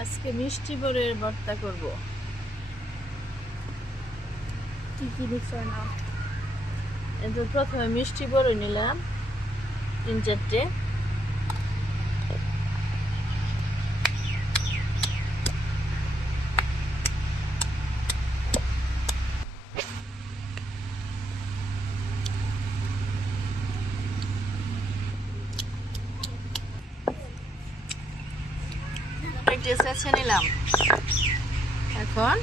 আজকে মিষ্টি বড়ের ভর্তা করব। কি কি দিচ্ছ না প্রথমে মিষ্টি বড় নিলাম তিন চারটে। একটু ছেঁচে নিলাম। এখন?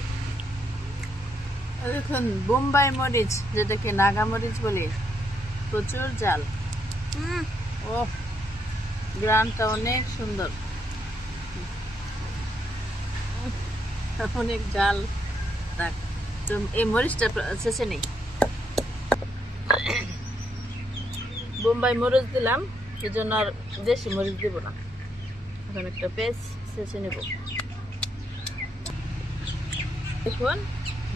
দেখুন বোম্বাই মরিচ যেটাকে নাগা মরিচ বলে প্রচুর জাল। ও গ্রানটা অনেক সুন্দর। অনেক জাল। রাখ এই মরিচটা শেষে নেই। বোম্বাই মরিচ দিলাম সেজন্য আর দেশি মরিচ দেব না। এখন একটা পেস্ট শেষে নেব। দেখুন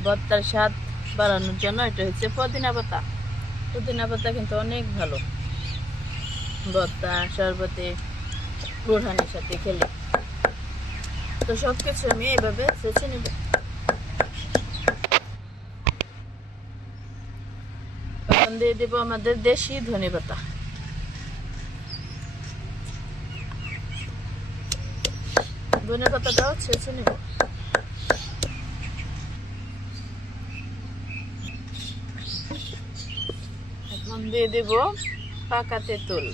ভর্তার স্বাদ বাড়ানোর জন্য এটা হচ্ছে পুদিনা পাতা। পুদিনা পাতা কিন্তু অনেক ভালো। ভর্তা শরবতে বোরহানের সাথে খেলে। তো সব কিছু আমি এইভাবে সেচে নেব। দিয়ে দেবো আমাদের দেশি ধনে পাতা। ধনে পাতাটাও ছেঁচে নেব। এখন দিয়ে দেব পাকা তেঁতুল।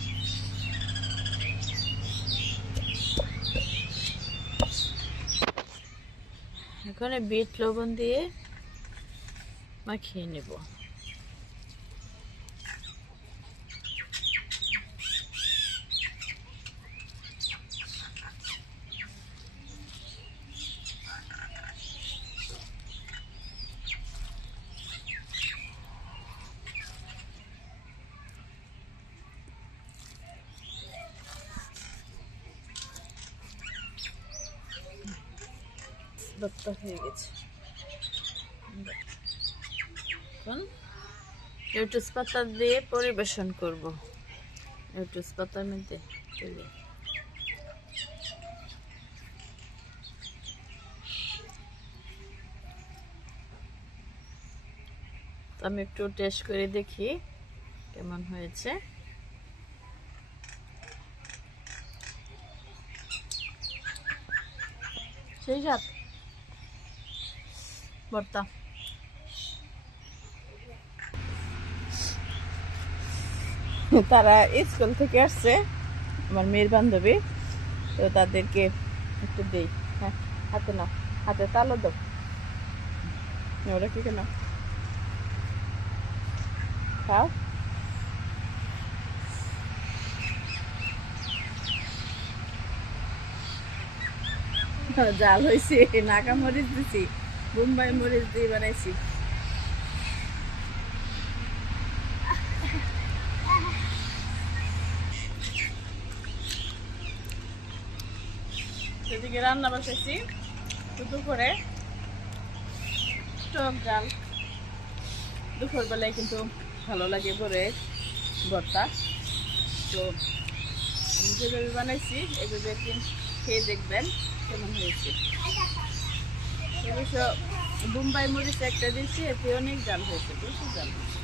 এখানে বিট লবণ দিয়ে মাখিয়ে নেব। ভর্তা হয়ে গেছে। এখন লেটুস পাতা দিয়ে পরিবেশন করব। লেটুস পাতার মধ্যে তুলে। আমি একটু টেস্ট করে দেখি কেমন হয়েছে। সেই সাথ ভর্তা তারা স্কুল থেকে আসছে, আমার মেয়ের বান্ধবী। তো তাদেরকে একটু দেই। হ্যাঁ হাতে নাও, হাতে তালো দাও। ওরা কি কেন? খাও। জাল হয়েছে নাগা মরিচ দিছি। বোম্বাই মরিচ দিয়ে বানাইছি। সেদিকে রান্না বসেছি দুটো করে টক ডাল। দুপুরবেলায় কিন্তু ভালো লাগে পরে ভর্তা। তো আমি যেভাবে বানাইছি, এভাবে খেয়ে দেখবেন কেমন হয়েছে। অবশ্য বোম্বাই মরিচ একটা দিয়েছি এতে অনেক জাল হয়েছে বেশি জাল হয়েছে।